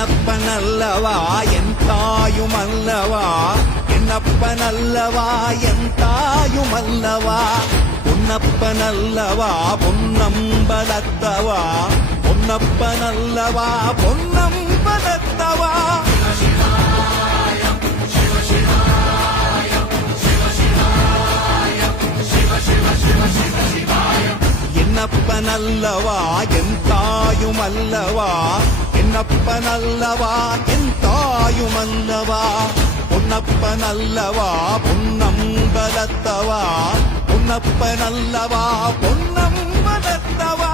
என்னப்பனல்லவா என் தாயுமல்லவா, என்னப்பனல்லவா என் தாயுமல்லவா, பொன்னப்பனல்லவா பொன்னம்பலத்தவா, பொன்னப்பனல்லவா பொன்னம்பலத்தவா. என்னப்பனல்லவா என் தாயுமல்லவா, என்னப்பனல்லவா என் தாயுமல்லவா, பொன்னப்பனல்லவா பொன்னம்பலத்தவா, பொன்னப்பனல்லவா பொன்னம்பலத்தவா.